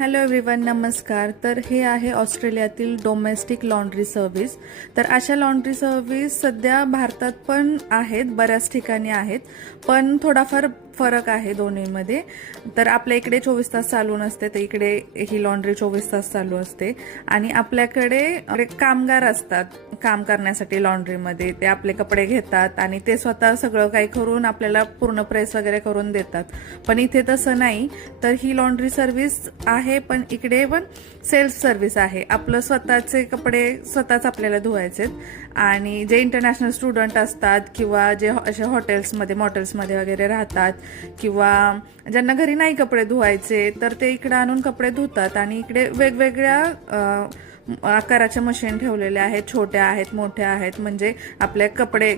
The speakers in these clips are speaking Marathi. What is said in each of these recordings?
हॅलो एव्हरीवन, नमस्कार. तर हे आहे ऑस्ट्रेलियातील डोमेस्टिक लॉन्ड्री सर्व्हिस. तर अशा लॉन्ड्री सर्व्हिस सध्या भारतात पण आहेत, बऱ्याच ठिकाणी आहेत, पण थोडाफार फरक आहे दोन्हीमध्ये. तर आपल्या इकडे 24 तास चालू नसते, तर इकडे ही लॉन्ड्री 24 तास चालू असते. आणि आपल्याकडे कामगार असतात काम करण्यासाठी लॉन्ड्रीमध्ये. ते आपले कपडे घेतात आणि ते स्वतः सगळं काही करून आपल्याला पूर्ण प्रेस वगैरे करून देतात. पण इथे तसं नाही. तर ही लॉन्ड्री सर्व्हिस आहे, पण इकडे पण सेल्फ सर्व्हिस आहे. आपलं स्वतःचे कपडे स्वतःच आपल्याला धुवायचेत. आणि जे इंटरनॅशनल स्टुडंट असतात किंवा जे असे हॉटेल्समध्ये मॉटेल्समध्ये वगैरे राहतात किंवा ज्यांना घरी नाही कपडे धुवायचे, तर ते इकडे आणून कपडे धुतात. आणि इकडे वेगवेगळ्या आकाराच्या मशीन ठेवलेल्या आहेत, छोट्या आहेत, मोठ्या आहेत. म्हणजे आपले कपडे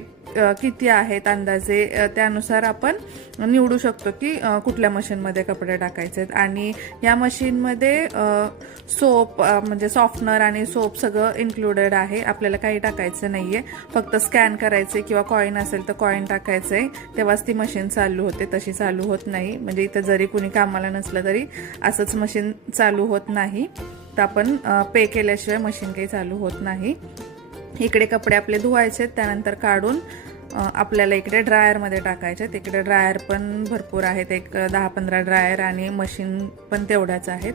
किती आहेत अंदाजे त्यानुसार आपण निवडू शकतो की कुठल्या मशीनमध्ये कपडे टाकायचे. आणि या मशीनमध्ये सोप म्हणजे सॉफ्टनर आणि सोप सगळं इन्क्लुडेड आहे. आपल्याला काही टाकायचं नाहीये, फक्त स्कॅन करायचे किंवा कॉईन असेल तर कॉईन टाकायचंय, तेव्हाच ती मशीन चालू होते. तशी चालू होत नाही. म्हणजे इथं जरी कुणी कामाला नसलं तरी असंच मशीन चालू होत नाही. तर आपण पे केल्याशिवाय मशीन काही चालू होत नाही. इकडे कपडे आपले धुवायचे, त्यानंतर काढून आपल्याला इकडे ड्रायरमध्ये टाकायचे. इकडे ड्रायर पण भरपूर आहेत, एक 10-15 ड्रायर, आणि मशीन पण तेवढ्याच आहेत.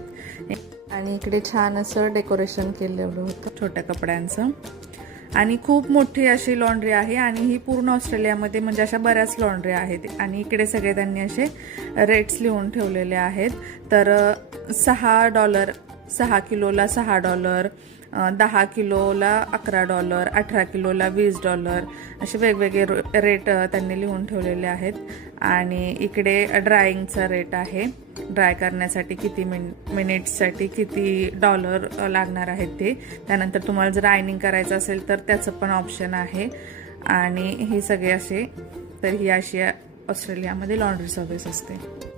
आणि इकडे छान असं डेकोरेशन केलेलं होतं छोट्या कपड्यांचं. आणि खूप मोठी अशी लॉन्ड्री आहे. आणि ही पूर्ण ऑस्ट्रेलियामध्ये म्हणजे अशा बऱ्याच लॉन्ड्री आहेत. आणि इकडे सगळे त्यांनी असे रेट्स लिहून ठेवलेले आहेत. तर $6, 6 किलोला $6, 10 किलोला $11, 18 किलोला $20, असे वेगवेगळे रेट त्यांनी लिहून ठेवलेले आहेत. आणि इकडे ड्रायिंगचा रेट आहे, ड्राय करण्यासाठी किती मिनिट्ससाठी किती डॉलर लागणार आहेत ते. त्यानंतर तुम्हाला जर आयनिंग करायचं असेल तर त्याचं पण ऑप्शन आहे. आणि हे सगळे असे, तर ही अशी ऑस्ट्रेलियामध्ये लॉन्ड्री सर्व्हिस असते.